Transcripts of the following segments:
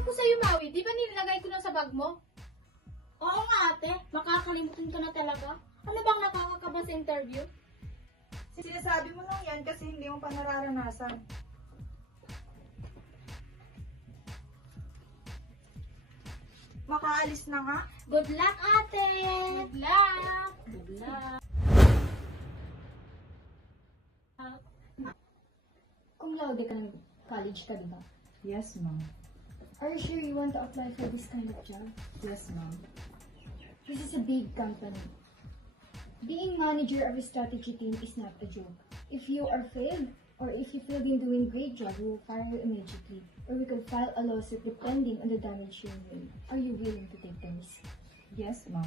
Ewan ko sa'yo, Maui. Di ba nilagay ko na sa bag mo? Oo nga ate, makakalimutan ka na talaga. Ano bang nakakakaba sa interview? Sinasabi mo lang yan kasi hindi mo pa nararanasan. Makaalis na nga. Good luck ate! Good luck! Good luck! Kung laude ka ng college ka, di ba? Yes, ma'am. Are you sure you want to apply for this kind of job? Yes, ma'am. This is a big company. Being manager of a strategy team is not a joke. If you are failed, or if you failed in doing a great job, we will fire you immediately. Or we could file a lawsuit depending on the damage you made. Are you willing to take the risk? Yes, ma'am.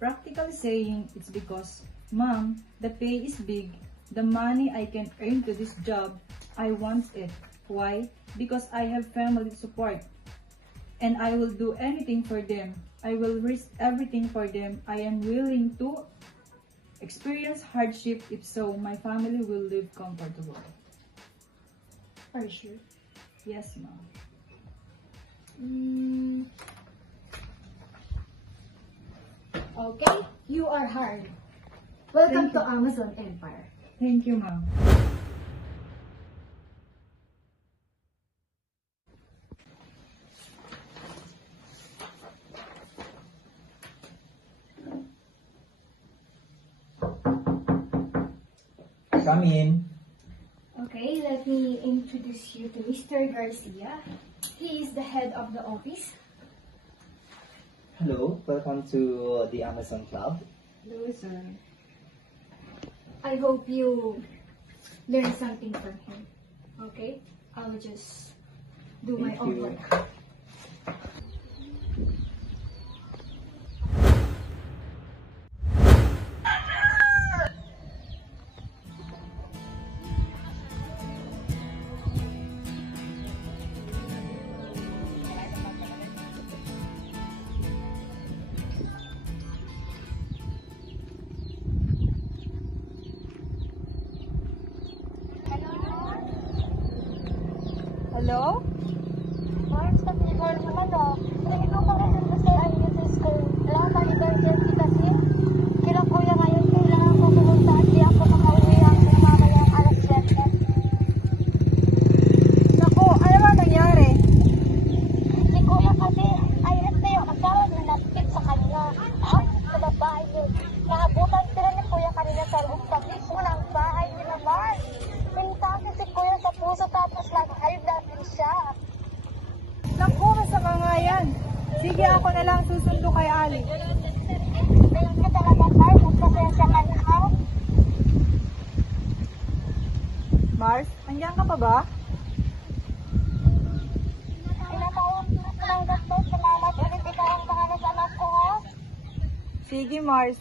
Practically saying it's because, ma'am, the pay is big. The money I can earn to this job, I want it. Why? Because I have family support. And I will do anything for them. I will risk everything for them. I am willing to experience hardship if so, my family will live comfortable. Are you sure? Yes, ma'am. Okay, you are hired. Welcome Thank you. to Amazon Empire. Thank you, ma'am. Come in. Okay, let me introduce you to Mr. Garcia. He is the head of the office. Hello, welcome to the Amazon Club. Hello, sir. I hope you learn something from him. Okay? I'll just do my Thank own you. work. Hello? Mars, nag-iwal mo na no? Hindi ko pa rin kasi ay sa school. Alam, malibansin kita si. Kila kuya ngayon, kailangan ko pumunta at di ako makauwi hanggang mamayang alas 7. Naku, ano ba nangyari? Si kuya kasi, ay ito yung asawa na napit sa kanya. At sa babae yun. Naabutan sila ni kuya kanina sa loob sa mismo ng bahay nila Mars. Pintake si kuya sa puso tapos nag-hide natin siya. Naku, masama nga yan. Sige, ako na lang susundo kay Ali. Thank you talaga Mars. Magpasensya ka na ha. Mars, andyan ka pa ba? Pinatawag ko ng gasto. Salamat ulit ikaw ang pangalan sa anak ko ha. Sige, Mars.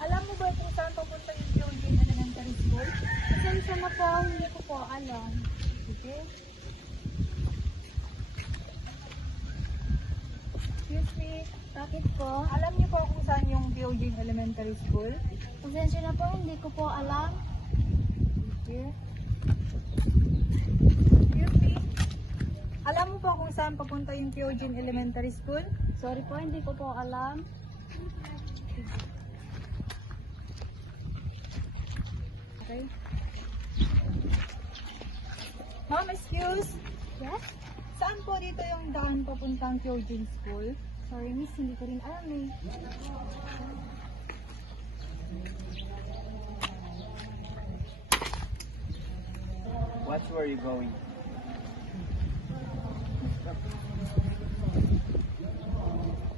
Alam mo ba kung saan papunta yung Eugene Elementary School? Pasensya na po. Hindi ko po alam. Sige. Excuse me. Bakit po? Alam niyo po kung saan yung Eugene Elementary School? Pasensya na po. Hindi ko po alam. Sige. Excuse me. Alam mo po kung saan papunta yung Eugene Elementary School? Sorry po. Hindi ko po alam. Okay. Ma'am, excuse. Yes? Saan po dito yung daan papuntang Eugene School? Sorry, miss, hindi ko rin alam eh. Watch where you going.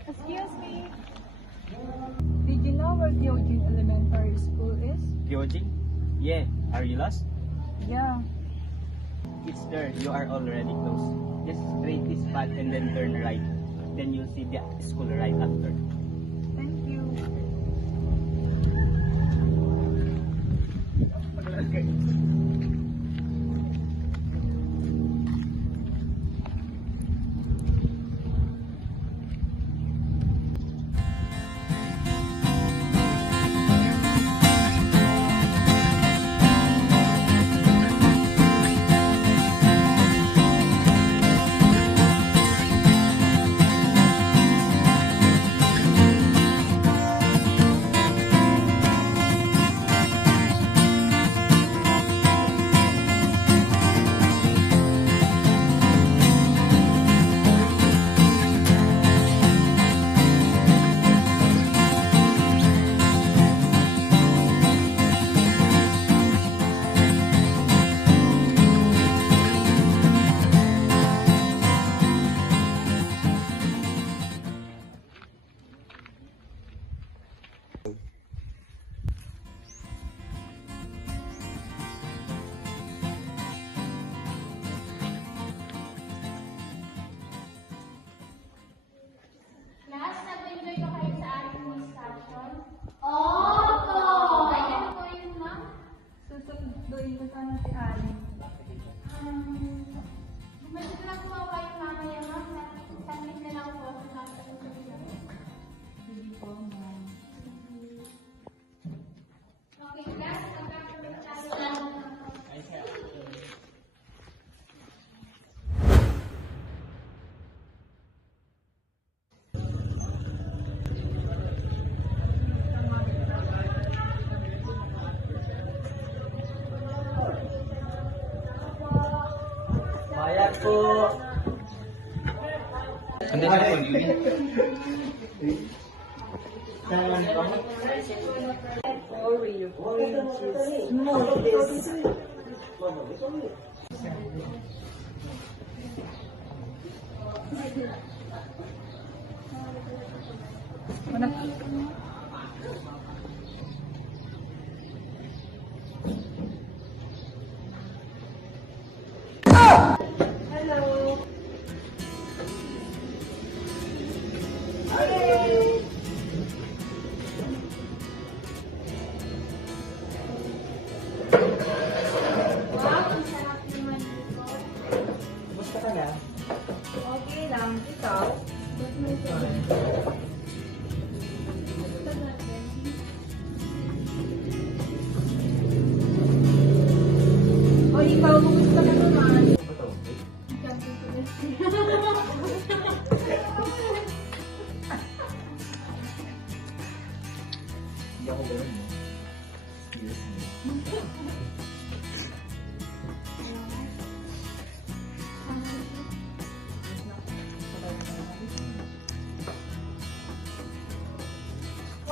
Excuse me. Did you know where Eugene Elementary School is? Kyojin? Yeah. Are you lost? Yeah. It's there. You are already close. Just straight this path and then turn right. Then you'll see the school right after. Thank you. Okay lang, ikaw. O ikaw, kumusta ka naman? Hindi ako gano'n.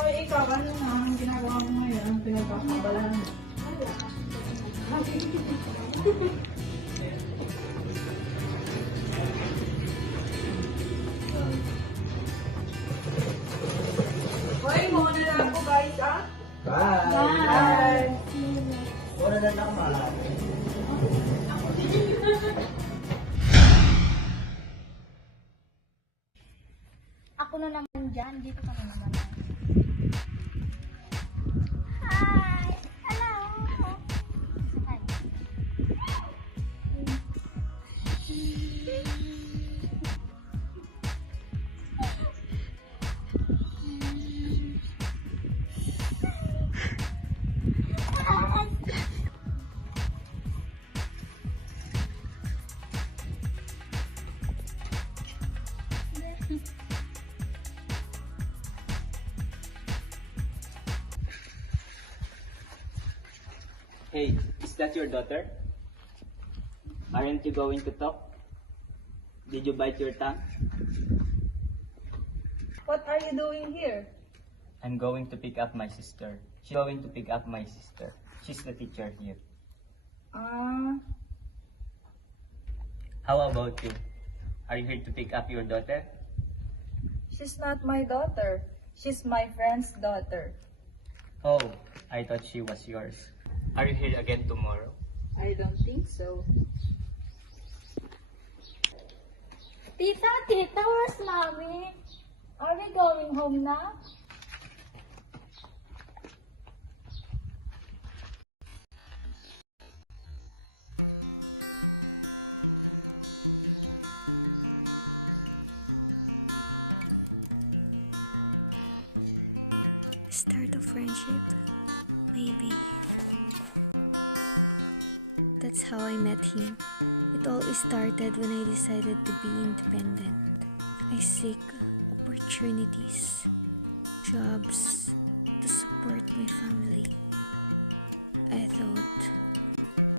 Hoy, ikaw, ano na ang ginagawa mo ngayon? Ang pinagkakabalahan mo? Hoy, muna na ako guys, ah. Bye! Wala na lang mahal. Ako na naman dyan. Dito ka na naman. Hi! Hello! Hi. Hey, is that your daughter? Aren't you going to talk? Did you bite your tongue? What are you doing here? I'm going to pick up my sister. She's going to pick up my sister. She's the teacher here. How about you? Are you here to pick up your daughter? She's not my daughter. She's my friend's daughter. Oh, I thought she was yours. Are you here again tomorrow? I don't think so. Tita, where's mommy? Are we going home now? Start of friendship? Maybe. That's how I met him. It all started when I decided to be independent. I seek opportunities, jobs to support my family. I thought,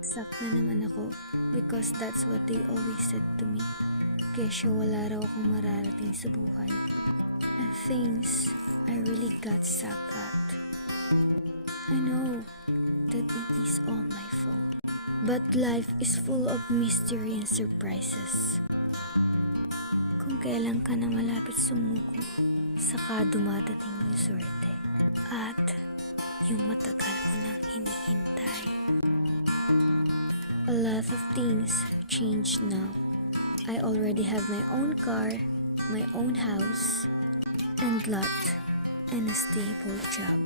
sak na naman ako because that's what they always said to me. Kesyo wala raw akong mararating sa buhay. And things I really got stuck at. I know that it is all my fault. But life is full of mystery and surprises. Kung kailan ka na malapit sumuko, saka dumadating yung swerte. At yung matagal mo nang hinihintay. A lot of things changed now. I already have my own car, my own house, and lot, and a stable job.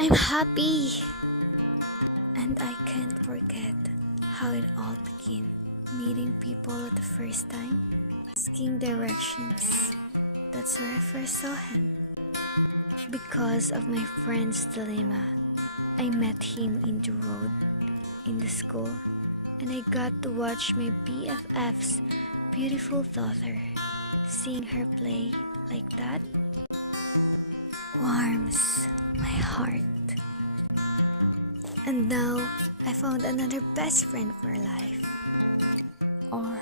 I'm happy! And I can't forget how it all began. Meeting people at the first time, asking directions. That's where I first saw him. Because of my friend's dilemma, I met him in the road, in the school, and I got to watch my BFF's beautiful daughter. Seeing her play like that warms my heart. And now, I found another best friend for life. Or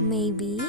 maybe